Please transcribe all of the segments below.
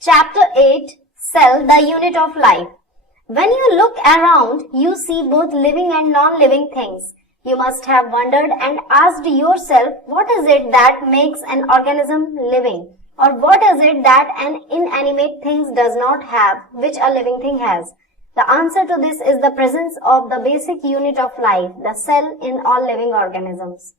Chapter 8, Cell, the Unit of Life. When you look around, you see both living and non-living things. You must have wondered and asked yourself, what is it that makes an organism living? Or what is it that an inanimate thing does not have, which a living thing has? The answer to this is the presence of the basic unit of life, the cell, in all living organisms.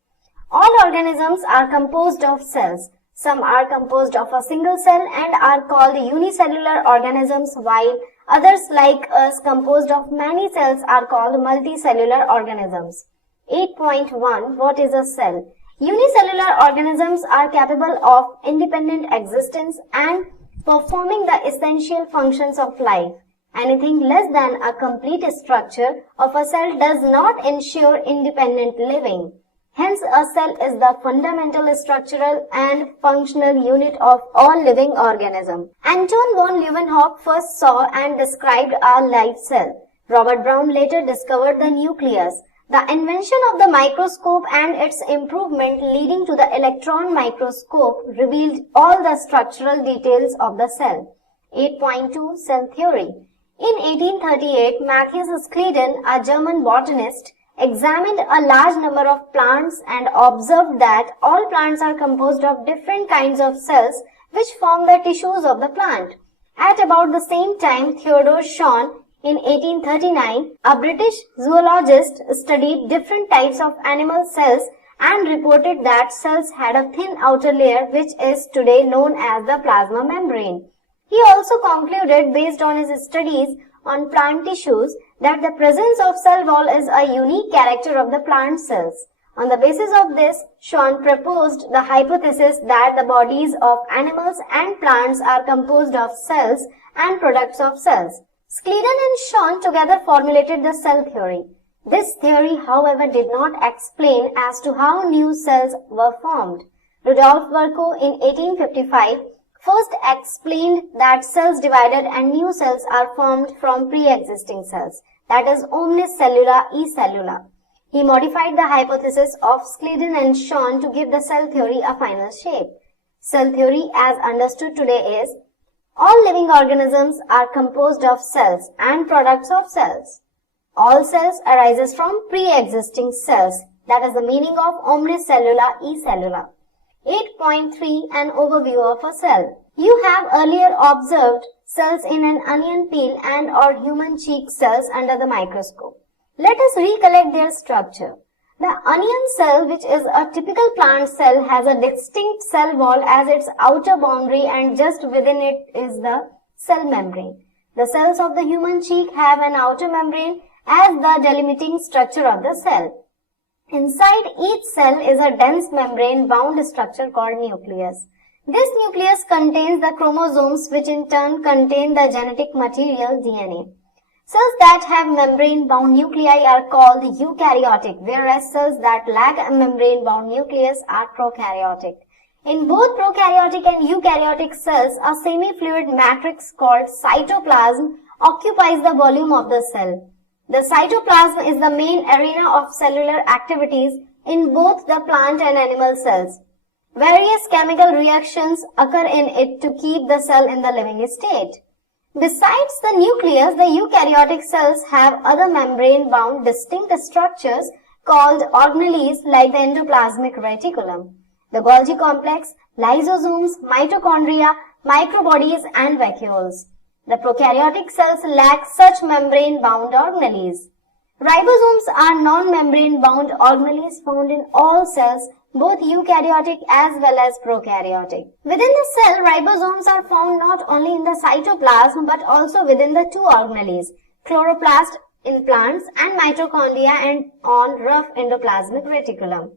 All organisms are composed of cells. Some are composed of a single cell and are called unicellular organisms, while others like us composed of many cells are called multicellular organisms. 8.1 What is a cell? Unicellular organisms are capable of independent existence and performing the essential functions of life. Anything less than a complete structure of a cell does not ensure independent living. Hence, a cell is the fundamental structural and functional unit of all living organisms. Anton von Leeuwenhoek first saw and described a live cell. Robert Brown later discovered the nucleus. The invention of the microscope and its improvement leading to the electron microscope revealed all the structural details of the cell. 8.2 Cell Theory. In 1838, Matthias Schleiden, a German botanist, examined a large number of plants and observed that all plants are composed of different kinds of cells which form the tissues of the plant. At about the same time, Theodore Schwann, in 1839, a British zoologist, studied different types of animal cells and reported that cells had a thin outer layer which is today known as the plasma membrane. He also concluded, based on his studies on plant tissues, that the presence of cell wall is a unique character of the plant cells. On the basis of this, Schwann proposed the hypothesis that the bodies of animals and plants are composed of cells and products of cells. Schleiden and Schwann together formulated the cell theory. This theory, however, did not explain as to how new cells were formed. Rudolf Virchow in 1855 first explained that cells divided and new cells are formed from pre-existing cells, that is, omnis cellula e cellula. He modified the hypothesis of Schleiden and Schwann to give the cell theory a final shape. Cell theory, as understood today, is all living organisms are composed of cells and products of cells. All cells arises from pre-existing cells, that is the meaning of omnis cellula e cellula. 8.3 An overview of a cell. You have earlier observed cells in an onion peel and or human cheek cells under the microscope. Let us recollect their structure. The onion cell, which is a typical plant cell, has a distinct cell wall as its outer boundary and just within it is the cell membrane. The cells of the human cheek have an outer membrane as the delimiting structure of the cell. Inside each cell is a dense membrane-bound structure called nucleus. This nucleus contains the chromosomes, which in turn contain the genetic material DNA. Cells that have membrane-bound nuclei are called eukaryotic, whereas cells that lack a membrane-bound nucleus are prokaryotic. In both prokaryotic and eukaryotic cells, a semi-fluid matrix called cytoplasm occupies the volume of the cell. The cytoplasm is the main arena of cellular activities in both the plant and animal cells. Various chemical reactions occur in it to keep the cell in the living state. Besides the nucleus, the eukaryotic cells have other membrane-bound distinct structures called organelles like the endoplasmic reticulum, the Golgi complex, lysosomes, mitochondria, microbodies and vacuoles. The prokaryotic cells lack such membrane-bound organelles. Ribosomes are non-membrane-bound organelles found in all cells, both eukaryotic as well as prokaryotic. Within the cell, ribosomes are found not only in the cytoplasm but also within the two organelles, chloroplast in plants and mitochondria and on rough endoplasmic reticulum.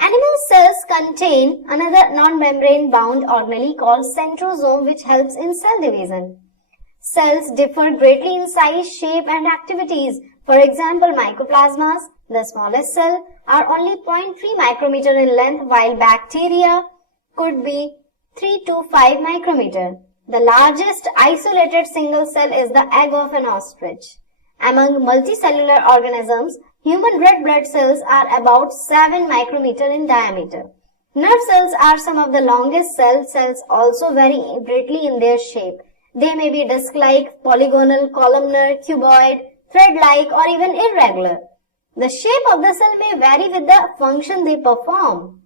Animal cells contain another non-membrane-bound organelle called centrosome, which helps in cell division. Cells differ greatly in size, shape and activities. For example, mycoplasmas, the smallest cell, are only 0.3 micrometer in length, while bacteria could be 3 to 5 micrometer. The largest isolated single cell is the egg of an ostrich. Among multicellular organisms, human red blood cells are about 7 micrometer in diameter. Nerve cells are some of the longest cells. Cells also vary greatly in their shape. They may be disc-like, polygonal, columnar, cuboid, thread-like, or even irregular. The shape of the cell may vary with the function they perform.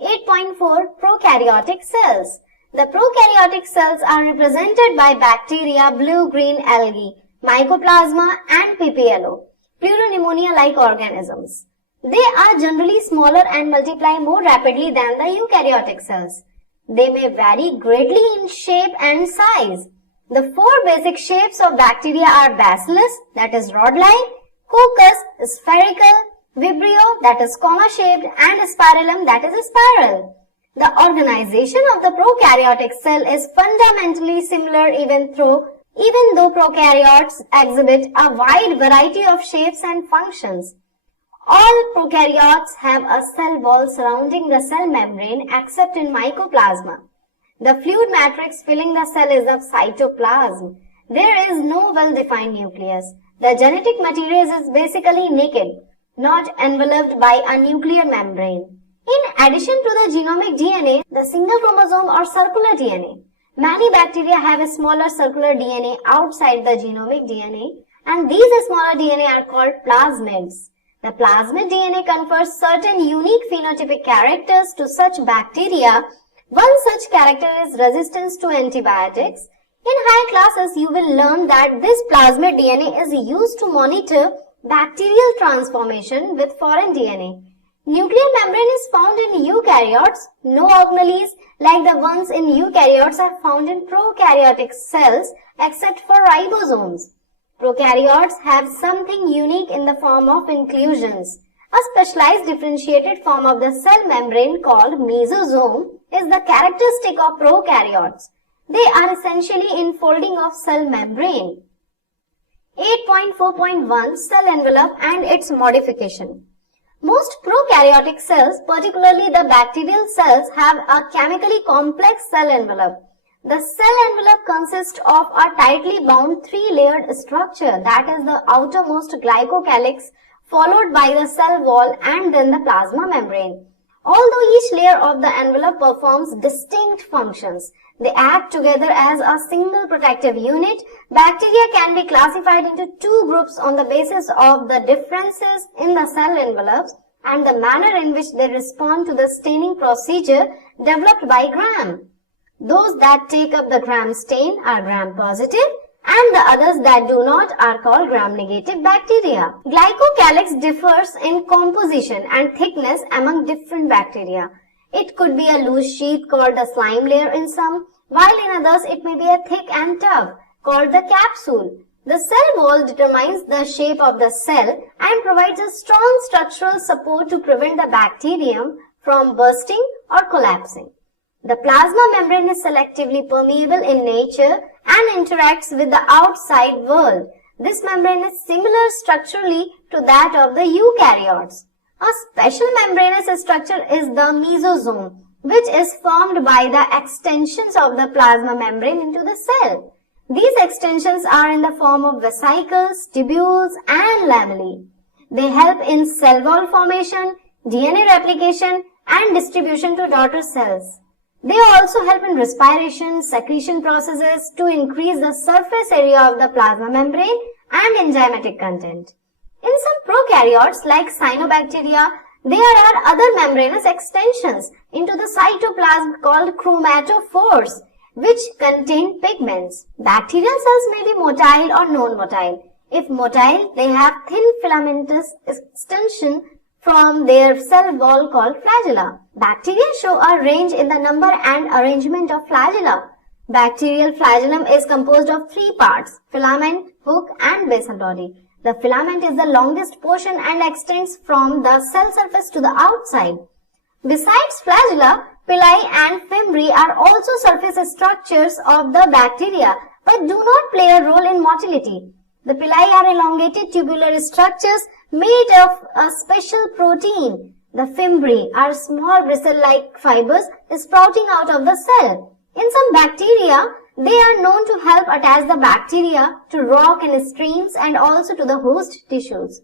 8.4 Prokaryotic cells. The prokaryotic cells are represented by bacteria, blue-green algae, mycoplasma, and PPLO, pleuropneumonia-like organisms. They are generally smaller and multiply more rapidly than the eukaryotic cells. They may vary greatly in shape and size. The four basic shapes of bacteria are bacillus, that is rod-like, coccus, spherical, vibrio, that is comma-shaped, and spirillum, that is a spiral. The organization of the prokaryotic cell is fundamentally similar even though prokaryotes exhibit a wide variety of shapes and functions. All prokaryotes have a cell wall surrounding the cell membrane except in mycoplasma. The fluid matrix filling the cell is of cytoplasm. There is no well-defined nucleus. The genetic material is basically naked, not enveloped by a nuclear membrane. In addition to the genomic DNA, the single chromosome or circular DNA, many bacteria have a smaller circular DNA outside the genomic DNA, and these smaller DNA are called plasmids. The plasmid DNA confers certain unique phenotypic characters to such bacteria. One such character is resistance to antibiotics. In high classes, you will learn that this plasmid DNA is used to monitor bacterial transformation with foreign DNA. Nuclear membrane is found in eukaryotes. No organelles like the ones in eukaryotes are found in prokaryotic cells except for ribosomes. Prokaryotes have something unique in the form of inclusions. A specialized differentiated form of the cell membrane called mesosome is the characteristic of prokaryotes. They are essentially enfolding of cell membrane. 8.4.1 Cell envelope and its modification. Most prokaryotic cells, particularly the bacterial cells, have a chemically complex cell envelope. The cell envelope consists of a tightly bound three-layered structure, that is the outermost glycocalyx, followed by the cell wall and then the plasma membrane. Although each layer of the envelope performs distinct functions, they act together as a single protective unit. Bacteria can be classified into two groups on the basis of the differences in the cell envelopes and the manner in which they respond to the staining procedure developed by Gram. Those that take up the Gram stain are Gram-positive and the others that do not are called Gram-negative bacteria. Glycocalyx differs in composition and thickness among different bacteria. It could be a loose sheath called the slime layer in some, while in others it may be a thick and tough called the capsule. The cell wall determines the shape of the cell and provides a strong structural support to prevent the bacterium from bursting or collapsing. The plasma membrane is selectively permeable in nature and interacts with the outside world. This membrane is similar structurally to that of the eukaryotes. A special membranous structure is the mesosome, which is formed by the extensions of the plasma membrane into the cell. These extensions are in the form of vesicles, tubules, and lamellae. They help in cell wall formation, DNA replication, and distribution to daughter cells. They also help in respiration, secretion processes to increase the surface area of the plasma membrane and enzymatic content. In some prokaryotes like cyanobacteria, there are other membranous extensions into the cytoplasm called chromatophores, which contain pigments. Bacterial cells may be motile or non-motile. If motile, they have thin filamentous extension from their cell wall called flagella. Bacteria show a range in the number and arrangement of flagella. Bacterial flagellum is composed of three parts: filament, hook, and basal body. The filament is the longest portion and extends from the cell surface to the outside. Besides flagella, pili and fimbriae are also surface structures of the bacteria but do not play a role in motility. The pili are elongated tubular structures made of a special protein. The fimbriae are small bristle-like fibers sprouting out of the cell. In some bacteria, they are known to help attach the bacteria to rock in streams and also to the host tissues.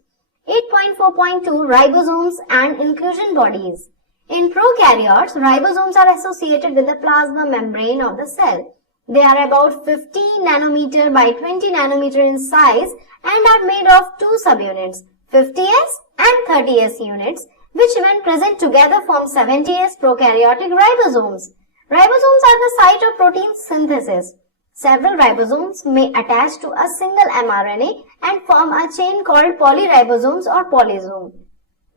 8.4.2 Ribosomes and inclusion bodies. In prokaryotes, ribosomes are associated with the plasma membrane of the cell. They are about 15 nanometer by 20 nanometer in size and are made of two subunits, 50S and 30S units, which when present together form 70S prokaryotic ribosomes. Ribosomes are the site of protein synthesis. Several ribosomes may attach to a single mRNA and form a chain called polyribosomes or polysome.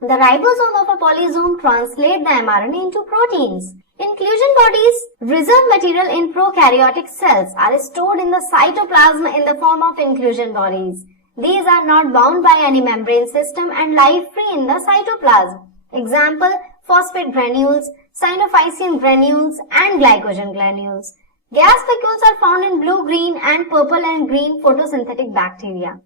The ribosome of a polysome translate the mRNA into proteins. Inclusion bodies, reserve material in prokaryotic cells, are stored in the cytoplasm in the form of inclusion bodies. These are not bound by any membrane system and lie free in the cytoplasm. Example, phosphate granules, synophysin granules, and glycogen granules. Gas vacuoles are found in blue, green, and purple and green photosynthetic bacteria.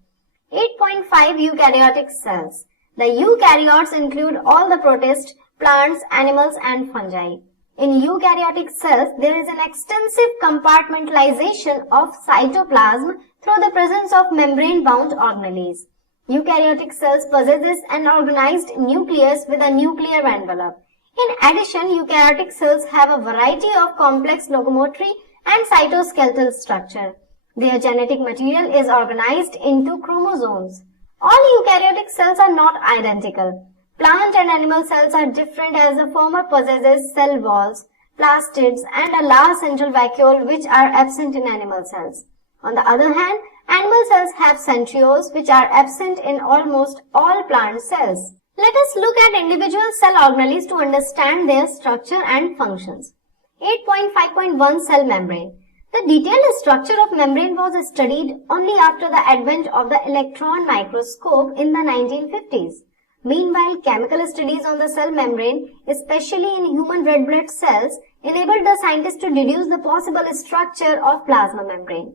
8.5 Eukaryotic cells. The eukaryotes include all the protists, plants, animals, and fungi. In eukaryotic cells, there is an extensive compartmentalization of cytoplasm through the presence of membrane-bound organelles. Eukaryotic cells possesses an organized nucleus with a nuclear envelope. In addition, eukaryotic cells have a variety of complex locomotory and cytoskeletal structure. Their genetic material is organized into chromosomes. All eukaryotic cells are not identical. Plant and animal cells are different as the former possesses cell walls, plastids, and a large central vacuole which are absent in animal cells. On the other hand, animal cells have centrioles which are absent in almost all plant cells. Let us look at individual cell organelles to understand their structure and functions. 8.5.1 Cell membrane. The detailed structure of membrane was studied only after the advent of the electron microscope in the 1950s. Meanwhile, chemical studies on the cell membrane, especially in human red blood cells, enabled the scientists to deduce the possible structure of plasma membrane.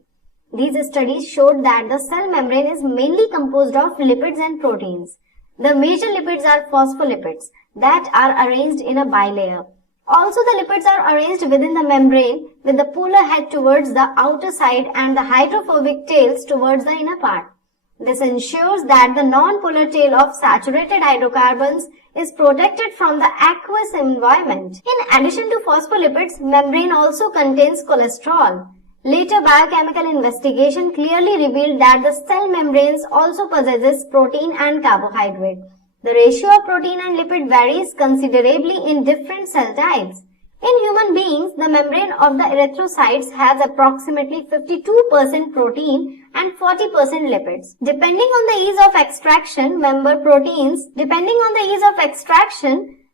These studies showed that the cell membrane is mainly composed of lipids and proteins. The major lipids are phospholipids that are arranged in a bilayer. Also, the lipids are arranged within the membrane with the polar head towards the outer side and the hydrophobic tails towards the inner part. This ensures that the non-polar tail of saturated hydrocarbons is protected from the aqueous environment. In addition to phospholipids, membrane also contains cholesterol. Later biochemical investigation clearly revealed that the cell membranes also possesses protein and carbohydrate. The ratio of protein and lipid varies considerably in different cell types. In human beings, the membrane of the erythrocytes has approximately 52% protein and 40% lipids. Depending on the ease of extraction,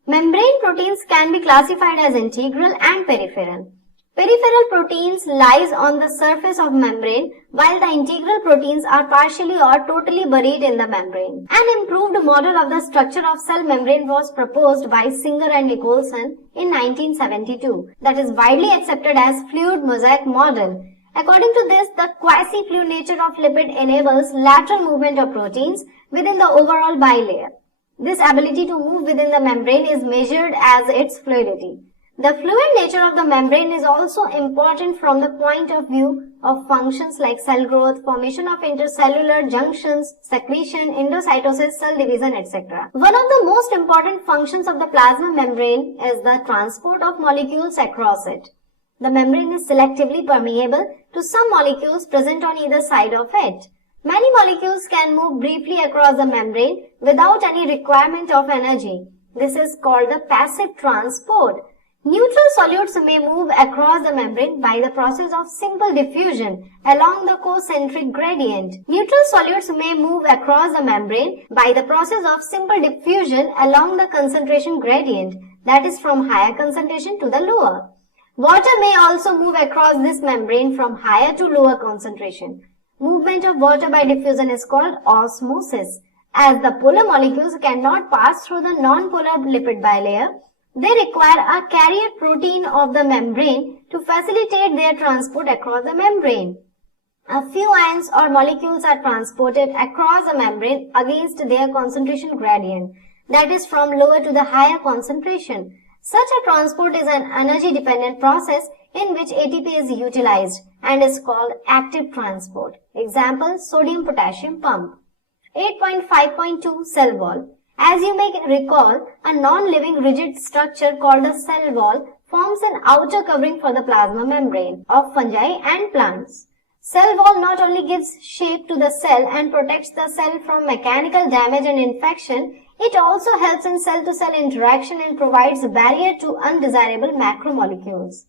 membrane proteins can be classified as integral and peripheral. Peripheral proteins lies on the surface of membrane, while the integral proteins are partially or totally buried in the membrane. An improved model of the structure of cell membrane was proposed by Singer and Nicholson in 1972, that is widely accepted as fluid mosaic model. According to this, the quasi-fluid nature of lipid enables lateral movement of proteins within the overall bilayer. This ability to move within the membrane is measured as its fluidity. The fluid nature of the membrane is also important from the point of view of functions like cell growth, formation of intercellular junctions, secretion, endocytosis, cell division, etc. One of the most important functions of the plasma membrane is the transport of molecules across it. The membrane is selectively permeable to some molecules present on either side of it. Many molecules can move briefly across the membrane without any requirement of energy. This is called the passive transport. Neutral solutes may move across the membrane by the process of simple diffusion along the concentric gradient. Neutral solutes may move across the membrane by the process of simple diffusion along the concentration gradient, that is from higher concentration to the lower. Water may also move across this membrane from higher to lower concentration. Movement of water by diffusion is called osmosis. As the polar molecules cannot pass through the non-polar lipid bilayer, they require a carrier protein of the membrane to facilitate their transport across the membrane. A few ions or molecules are transported across the membrane against their concentration gradient, that is from lower to the higher concentration. Such a transport is an energy-dependent process in which ATP is utilized and is called active transport. Example, sodium-potassium pump. 8.5.2 Cell wall. As you may recall, a non-living rigid structure called a cell wall forms an outer covering for the plasma membrane of fungi and plants. Cell wall not only gives shape to the cell and protects the cell from mechanical damage and infection, it also helps in cell-to-cell interaction and provides a barrier to undesirable macromolecules.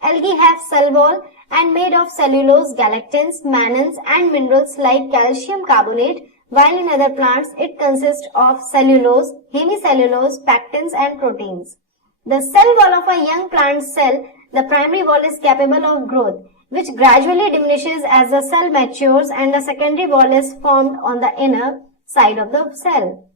Algae have cell wall and made of cellulose, galactans, mannans and minerals like calcium carbonate, while in other plants it consists of cellulose, hemicellulose, pectins and proteins. The cell wall of a young plant cell, the primary wall, is capable of growth, which gradually diminishes as the cell matures, and the secondary wall is formed on the inner side of the cell.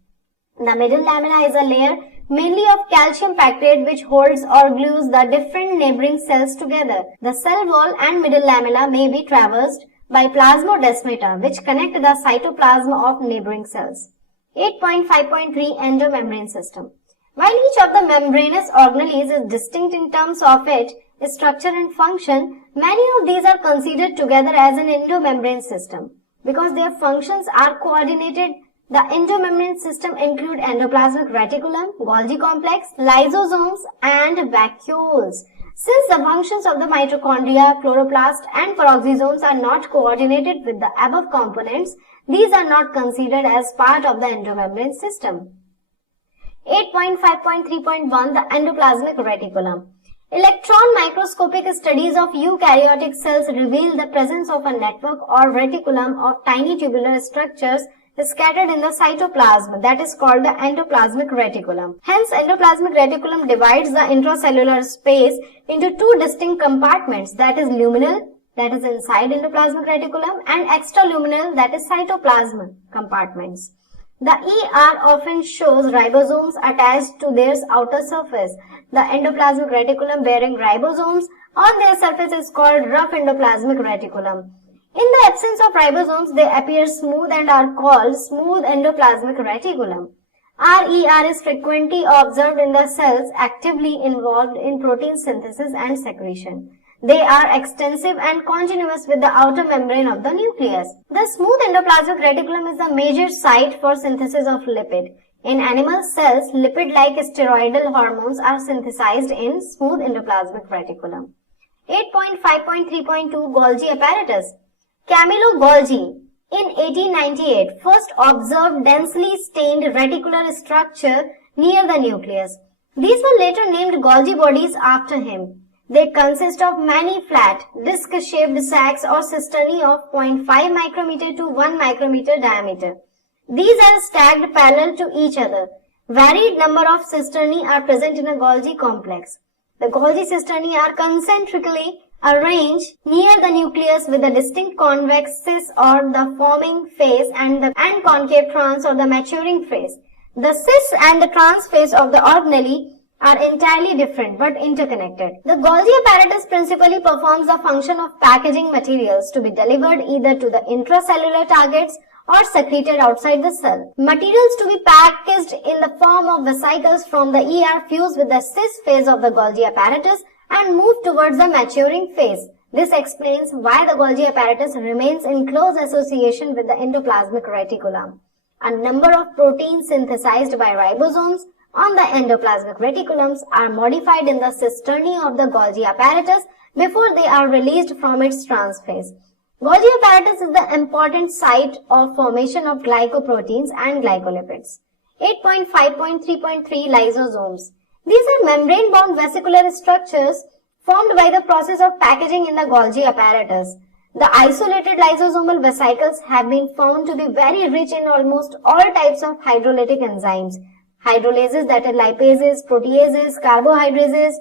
The middle lamella is a layer mainly of calcium pectate which holds or glues the different neighboring cells together. The cell wall and middle lamella may be traversed by plasmodesmata which connect the cytoplasm of neighboring cells. 8.5.3 Endomembrane system. While each of the membranous organelles is distinct in terms of its structure and function, many of these are considered together as an endomembrane system. Because their functions are coordinated, the endomembrane system include endoplasmic reticulum, Golgi complex, lysosomes and vacuoles. Since the functions of the mitochondria, chloroplast and peroxisomes are not coordinated with the above components, these are not considered as part of the endomembrane system. 8.5.3.1 The endoplasmic reticulum. Electron microscopic studies of eukaryotic cells reveal the presence of a network or reticulum of tiny tubular structures scattered in the cytoplasm, that is called the endoplasmic reticulum. Hence, endoplasmic reticulum divides the intracellular space into two distinct compartments, that is luminal, that is inside endoplasmic reticulum, and extraluminal, that is cytoplasm compartments. The ER often shows ribosomes attached to their outer surface. The endoplasmic reticulum bearing ribosomes on their surface is called rough endoplasmic reticulum. In the absence of ribosomes, they appear smooth and are called smooth endoplasmic reticulum. RER is frequently observed in the cells actively involved in protein synthesis and secretion. They are extensive and continuous with the outer membrane of the nucleus. The smooth endoplasmic reticulum is the major site for synthesis of lipid. In animal cells, lipid-like steroidal hormones are synthesized in smooth endoplasmic reticulum. 8.5.3.2 Golgi apparatus. Camillo Golgi in 1898 first observed densely stained reticular structure near the nucleus. These were later named Golgi bodies after him. They consist of many flat, disc-shaped sacs or cisternae of 0.5 micrometer to 1 micrometer diameter. These are stacked parallel to each other. Varied number of cisternae are present in a Golgi complex. The Golgi cisternae are concentrically arranged near the nucleus with a distinct convex cis or the forming phase and concave trans or the maturing phase. The cis and the trans phase of the organelle are entirely different but interconnected. The Golgi apparatus principally performs the function of packaging materials to be delivered either to the intracellular targets or secreted outside the cell. Materials to be packaged in the form of vesicles from the ER fuse with the cis phase of the Golgi apparatus and move towards the maturing phase. This explains why the Golgi apparatus remains in close association with the endoplasmic reticulum. A number of proteins synthesized by ribosomes on the endoplasmic reticulums are modified in the cisternae of the Golgi apparatus before they are released from its trans phase. Golgi apparatus is the important site of formation of glycoproteins and glycolipids. 8.5.3.3 Lysosomes. These are membrane-bound vesicular structures formed by the process of packaging in the Golgi apparatus. The isolated lysosomal vesicles have been found to be very rich in almost all types of hydrolytic enzymes. Hydrolases, that are lipases, proteases, carbohydrases,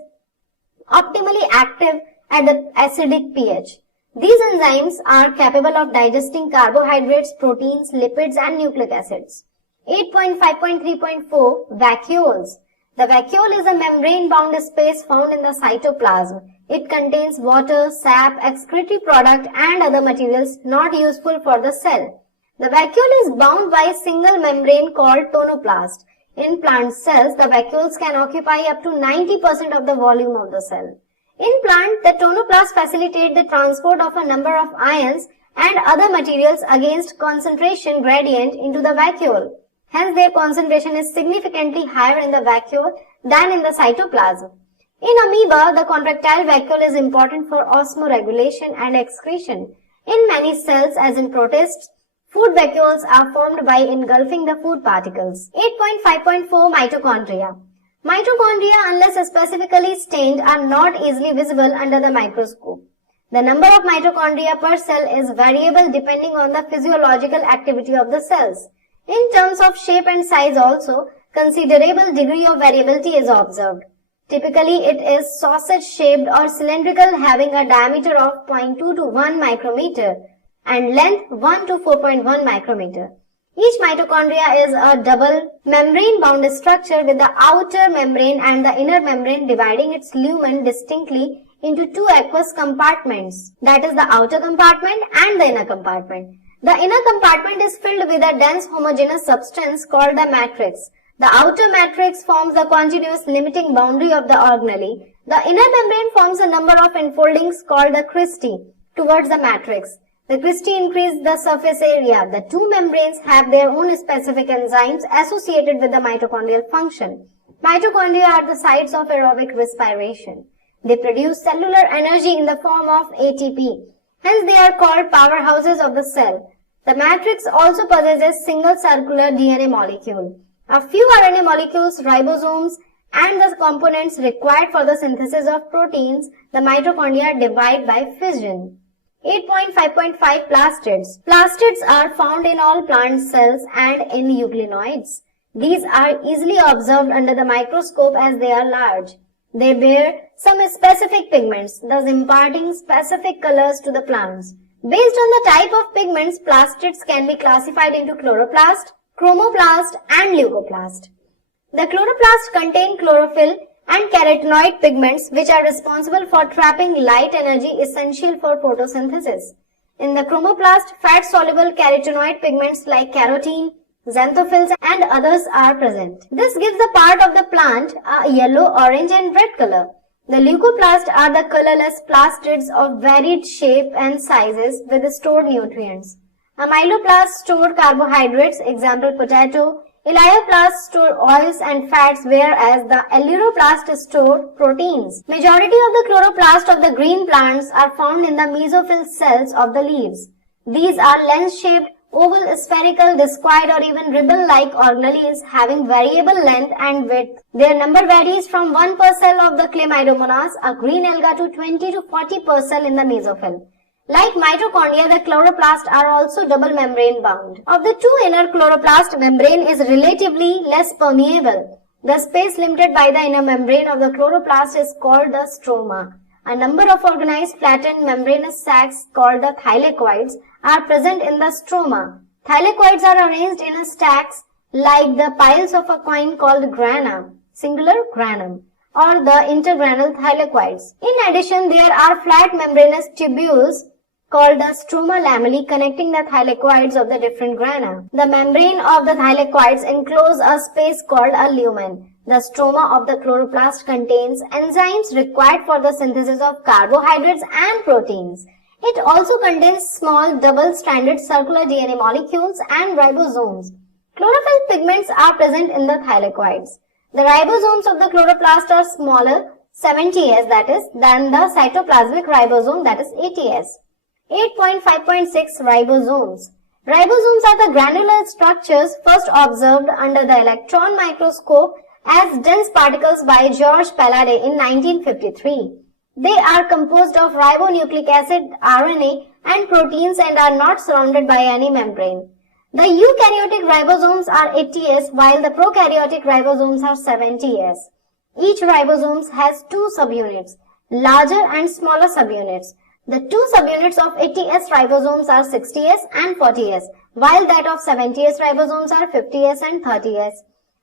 optimally active at the acidic pH. These enzymes are capable of digesting carbohydrates, proteins, lipids and nucleic acids. 8.5.3.4 Vacuoles. The vacuole is a membrane-bound space found in the cytoplasm. It contains water, sap, excretory product and other materials not useful for the cell. The vacuole is bound by a single membrane called tonoplast. In plant cells, the vacuoles can occupy up to 90% of the volume of the cell. In plant, the tonoplast facilitate the transport of a number of ions and other materials against concentration gradient into the vacuole. Hence, their concentration is significantly higher in the vacuole than in the cytoplasm. In amoeba, the contractile vacuole is important for osmoregulation and excretion. In many cells, as in protists, food vacuoles are formed by engulfing the food particles. 8.5.4 Mitochondria. Mitochondria, unless specifically stained, are not easily visible under the microscope. The number of mitochondria per cell is variable depending on the physiological activity of the cells. In terms of shape and size also, considerable degree of variability is observed. Typically, it is sausage-shaped or cylindrical, having a diameter of 0.2 to 1 micrometer and length 1 to 4.1 micrometer. Each mitochondria is a double membrane-bound structure with the outer membrane and the inner membrane dividing its lumen distinctly into two aqueous compartments, that is the outer compartment and the inner compartment. The inner compartment is filled with a dense homogeneous substance called the matrix. The outer matrix forms the continuous limiting boundary of the organelle. The inner membrane forms a number of enfoldings called the cristae towards the matrix. The cristae increase the surface area. The two membranes have their own specific enzymes associated with the mitochondrial function. Mitochondria are the sites of aerobic respiration. They produce cellular energy in the form of ATP. Hence, they are called powerhouses of the cell. The matrix also possesses single circular DNA molecule. A few RNA molecules, ribosomes, and the components required for the synthesis of proteins, the mitochondria divide by fission. 8.5.5 Plastids. Plastids are found in all plant cells and in euglenoids. These are easily observed under the microscope as they are large. They bear some specific pigments, thus imparting specific colors to the plants. Based on the type of pigments, plastids can be classified into chloroplast, chromoplast, and leucoplast. The chloroplast contain chlorophyll and carotenoid pigments which are responsible for trapping light energy essential for photosynthesis. In the chromoplast, fat-soluble carotenoid pigments like carotene, xanthophylls, and others are present. This gives the part of the plant a yellow, orange, and red color. The leucoplast are the colorless plastids of varied shape and sizes with stored nutrients. Amyloplast store carbohydrates, example potato. Elaioplast store oils and fats, whereas the aleuroplast store proteins. Majority of the chloroplast of the green plants are found in the mesophyll cells of the leaves. These are lens-shaped, oval, spherical, discoid, or even ribbon-like organelles having variable length and width. Their number varies from 1 per cell of the Chlamydomonas, a green alga, to 20 to 40 per cell in the mesophyll. Like mitochondria, the chloroplast are also double membrane bound. Of the two, inner chloroplast membrane is relatively less permeable. The space limited by the inner membrane of the chloroplast is called the stroma. A number of organized flattened membranous sacs called the thylakoids are present in the stroma. Thylakoids are arranged in stacks like the piles of a coin called grana, singular granum, or the intergranal thylakoids. In addition, there are flat membranous tubules called the stroma lamellae connecting the thylakoids of the different grana. The membrane of the thylakoids enclose a space called a lumen. The stroma of the chloroplast contains enzymes required for the synthesis of carbohydrates and proteins. It also contains small double-stranded circular DNA molecules and ribosomes. Chlorophyll pigments are present in the thylakoids. The ribosomes of the chloroplast are smaller, 70S that is, than the cytoplasmic ribosome, that is 80S. 8.5.6 Ribosomes. Ribosomes are the granular structures first observed under the electron microscope as dense particles by George Pallade in 1953. They are composed of ribonucleic acid, RNA, and proteins and are not surrounded by any membrane. The eukaryotic ribosomes are 80S while the prokaryotic ribosomes are 70S. Each ribosome has two subunits, larger and smaller subunits. The two subunits of 80S ribosomes are 60S and 40S, while that of 70S ribosomes are 50S and 30S.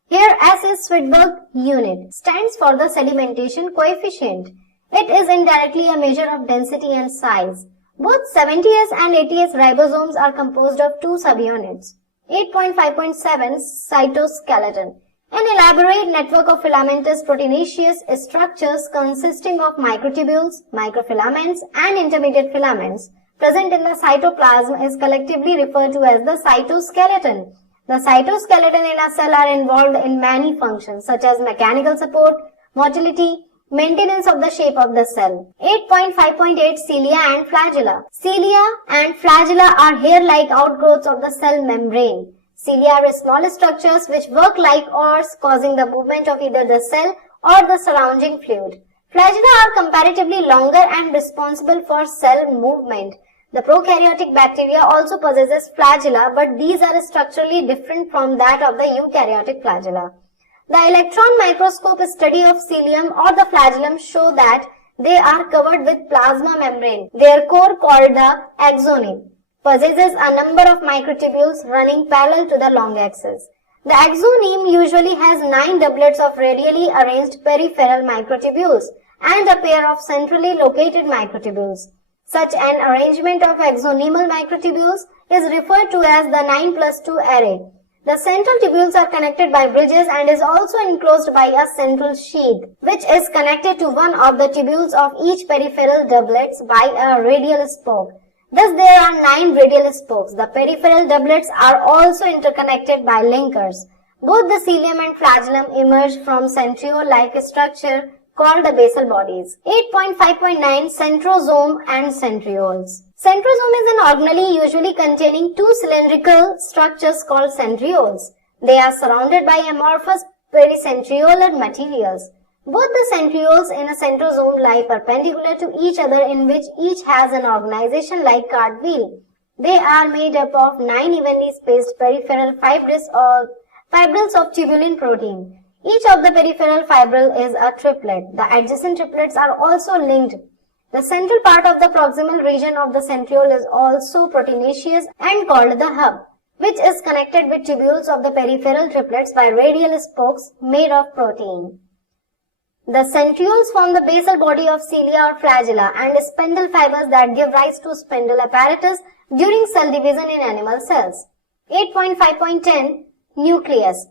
Here S is Swedberg unit, stands for the sedimentation coefficient. It is indirectly a measure of density and size. Both 70S and 80S ribosomes are composed of two subunits. 8.5.7 Cytoskeleton. An elaborate network of filamentous proteinaceous structures consisting of microtubules, microfilaments, and intermediate filaments present in the cytoplasm is collectively referred to as the cytoskeleton. The cytoskeleton in a cell are involved in many functions such as mechanical support, motility, maintenance of the shape of the cell. 8.5.8 Cilia and flagella. Cilia and flagella are hair-like outgrowths of the cell membrane. Cilia are small structures which work like oars, causing the movement of either the cell or the surrounding fluid. Flagella are comparatively longer and responsible for cell movement. The prokaryotic bacteria also possesses flagella, but these are structurally different from that of the eukaryotic flagella. The electron microscope study of cilium or the flagellum show that they are covered with plasma membrane. Their core, called the axoneme, possesses a number of microtubules running parallel to the long axis. The axoneme usually has 9 doublets of radially arranged peripheral microtubules and a pair of centrally located microtubules. Such an arrangement of axonemal microtubules is referred to as the 9+2 array. The central tubules are connected by bridges and is also enclosed by a central sheath, which is connected to one of the tubules of each peripheral doublets by a radial spoke. Thus, there are 9 radial spokes. The peripheral doublets are also interconnected by linkers. Both the cilium and flagellum emerge from centriole-like structure called the basal bodies. 8.5.9 Centrosome and centrioles. Centrosome is an organelle usually containing 2 cylindrical structures called centrioles. They are surrounded by amorphous pericentriolar materials. Both the centrioles in a centrosome lie perpendicular to each other, in which each has an organization like cartwheel. They are made up of 9 evenly spaced peripheral fibrils of tubulin protein. Each of the peripheral fibril is a triplet. The adjacent triplets are also linked. The central part of the proximal region of the centriole is also proteinaceous and called the hub, which is connected with tubules of the peripheral triplets by radial spokes made of protein. The centrioles form the basal body of cilia or flagella and spindle fibers that give rise to spindle apparatus during cell division in animal cells. 8.5.10 Nucleus.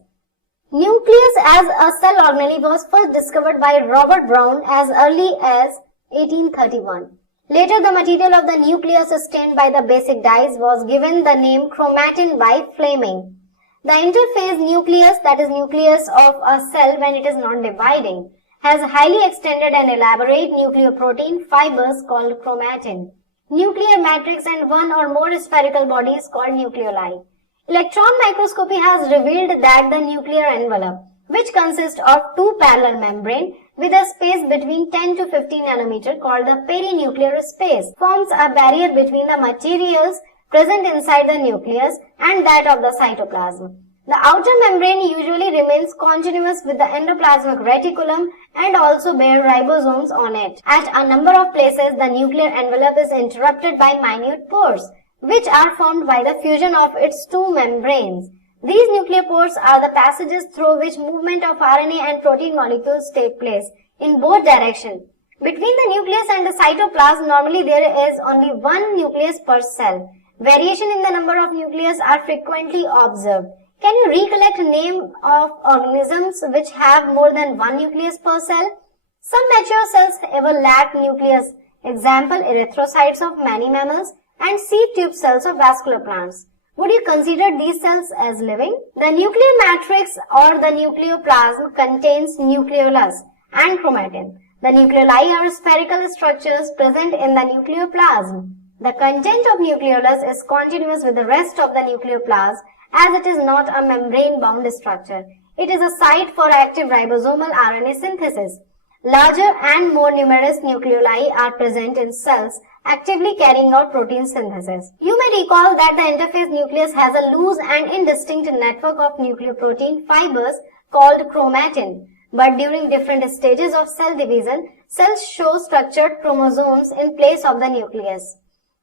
Nucleus as a cell organelle was first discovered by Robert Brown as early as 1831. Later, the material of the nucleus stained by the basic dyes was given the name chromatin by Fleming. The interphase nucleus, that is nucleus of a cell when it is not dividing, has highly extended and elaborate nucleoprotein fibers called chromatin, nuclear matrix, and one or more spherical bodies called nucleoli. Electron microscopy has revealed that the nuclear envelope, which consists of 2 parallel membranes with a space between 10 to 15 nanometer called the perinuclear space, forms a barrier between the materials present inside the nucleus and that of the cytoplasm. The outer membrane usually remains continuous with the endoplasmic reticulum and also bear ribosomes on it. At a number of places, the nuclear envelope is interrupted by minute pores, which are formed by the fusion of its 2 membranes. These nuclear pores are the passages through which movement of RNA and protein molecules take place in both directions. Between the nucleus and the cytoplasm, normally there is only 1 nucleus per cell. Variation in the number of nucleus are frequently observed. Can you recollect name of organisms which have more than 1 nucleus per cell? Some mature cells ever lack nucleus. Example, erythrocytes of many mammals and seed tube cells of vascular plants. Would you consider these cells as living? The nuclear matrix or the nucleoplasm contains nucleolus and chromatin. The nucleoli are spherical structures present in the nucleoplasm. The content of nucleolus is continuous with the rest of the nucleoplasm as it is not a membrane-bound structure. It is a site for active ribosomal RNA synthesis. Larger and more numerous nucleoli are present in cells actively carrying out protein synthesis. You may recall that the interphase nucleus has a loose and indistinct network of nucleoprotein fibers called chromatin. But during different stages of cell division, cells show structured chromosomes in place of the nucleus.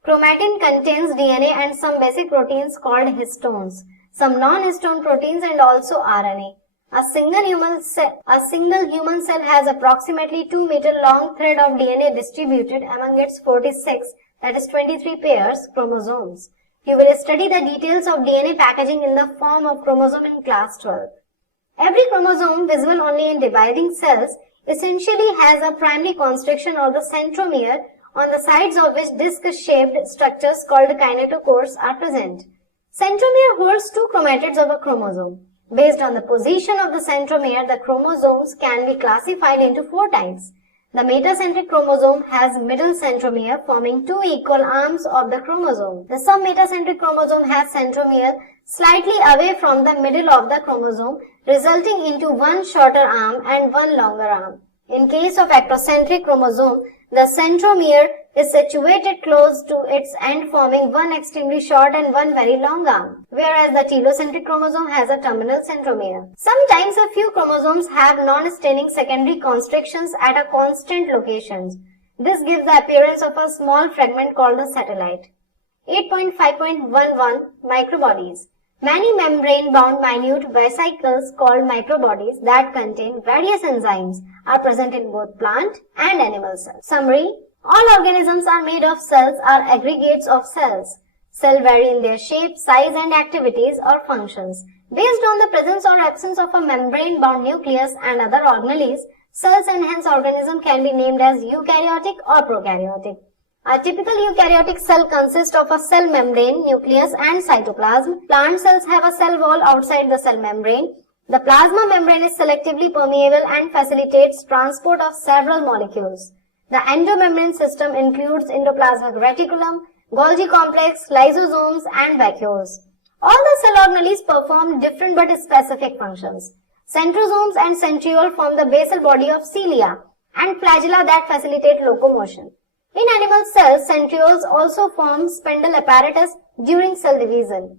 Chromatin contains DNA and some basic proteins called histones, some non-histone proteins and also RNA. A single human cell has approximately 2 meter long thread of DNA distributed among its 46, that is 23 pairs chromosomes. You will study the details of DNA packaging in the form of chromosome in class 12. Every chromosome, visible only in dividing cells, essentially has a primary constriction or the centromere, on the sides of which disc-shaped structures called kinetochores are present. Centromere holds two chromatids of a chromosome. Based on the position of the centromere, the chromosomes can be classified into four types. The metacentric chromosome has middle centromere forming two equal arms of the chromosome. The submetacentric chromosome has centromere slightly away from the middle of the chromosome, resulting into one shorter arm and one longer arm. In case of ectocentric chromosome, the centromere is situated close to its end, forming one extremely short and one very long arm, whereas the telocentric chromosome has a terminal centromere. Sometimes a few chromosomes have non-staining secondary constrictions at a constant locations. This gives the appearance of a small fragment called the satellite. 8.5.11 Microbodies. Many membrane-bound minute vesicles called microbodies that contain various enzymes are present in both plant and animal cells. Summary: all organisms are made of cells or aggregates of cells. Cells vary in their shape, size and activities or functions. Based on the presence or absence of a membrane-bound nucleus and other organelles, cells and hence organism can be named as eukaryotic or prokaryotic. A typical eukaryotic cell consists of a cell membrane, nucleus and cytoplasm. Plant cells have a cell wall outside the cell membrane. The plasma membrane is selectively permeable and facilitates transport of several molecules. The endomembrane system includes endoplasmic reticulum, Golgi complex, lysosomes and vacuoles. All the cell organelles perform different but specific functions. Centrosomes and centriole form the basal body of cilia and flagella that facilitate locomotion. In animal cells, centrioles also form spindle apparatus during cell division.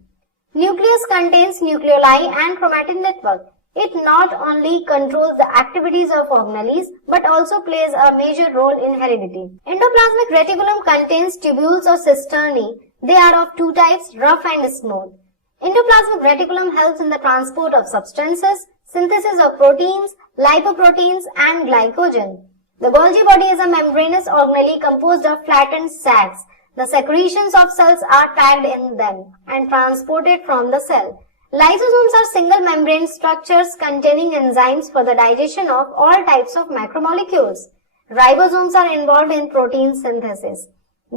Nucleus contains nucleoli and chromatin network. It not only controls the activities of organelles but also plays a major role in heredity. Endoplasmic reticulum contains tubules or cisternae. They are of two types, rough and smooth. Endoplasmic reticulum helps in the transport of substances, synthesis of proteins, lipoproteins and glycogen. The Golgi body is a membranous organelle composed of flattened sacs. The secretions of cells are packed in them and transported from the cell. Lysosomes are single membrane structures containing enzymes for the digestion of all types of macromolecules. Ribosomes are involved in protein synthesis.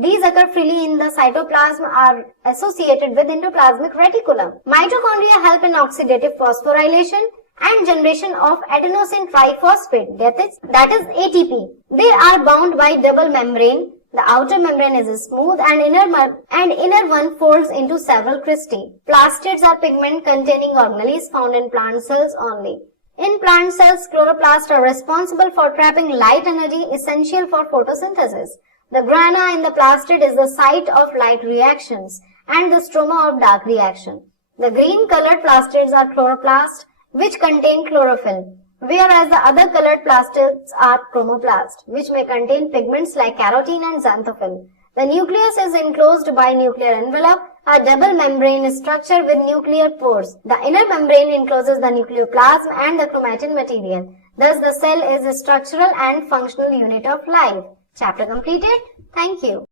These occur freely in the cytoplasm, are associated with endoplasmic reticulum. Mitochondria help in oxidative phosphorylation and generation of adenosine triphosphate, that is ATP. They are bound by double membrane. The outer membrane is smooth and inner one folds into several cristae. Plastids are pigment containing organelles found in plant cells only. In plant cells, chloroplasts are responsible for trapping light energy essential for photosynthesis. The grana in the plastid is the site of light reactions and the stroma of dark reaction. The green colored plastids are chloroplasts which contain chlorophyll, whereas the other colored plastids are chromoplasts, which may contain pigments like carotene and xanthophyll. The nucleus is enclosed by nuclear envelope, a double membrane structure with nuclear pores. The inner membrane encloses the nucleoplasm and the chromatin material. Thus, the cell is a structural and functional unit of life. Chapter completed. Thank you.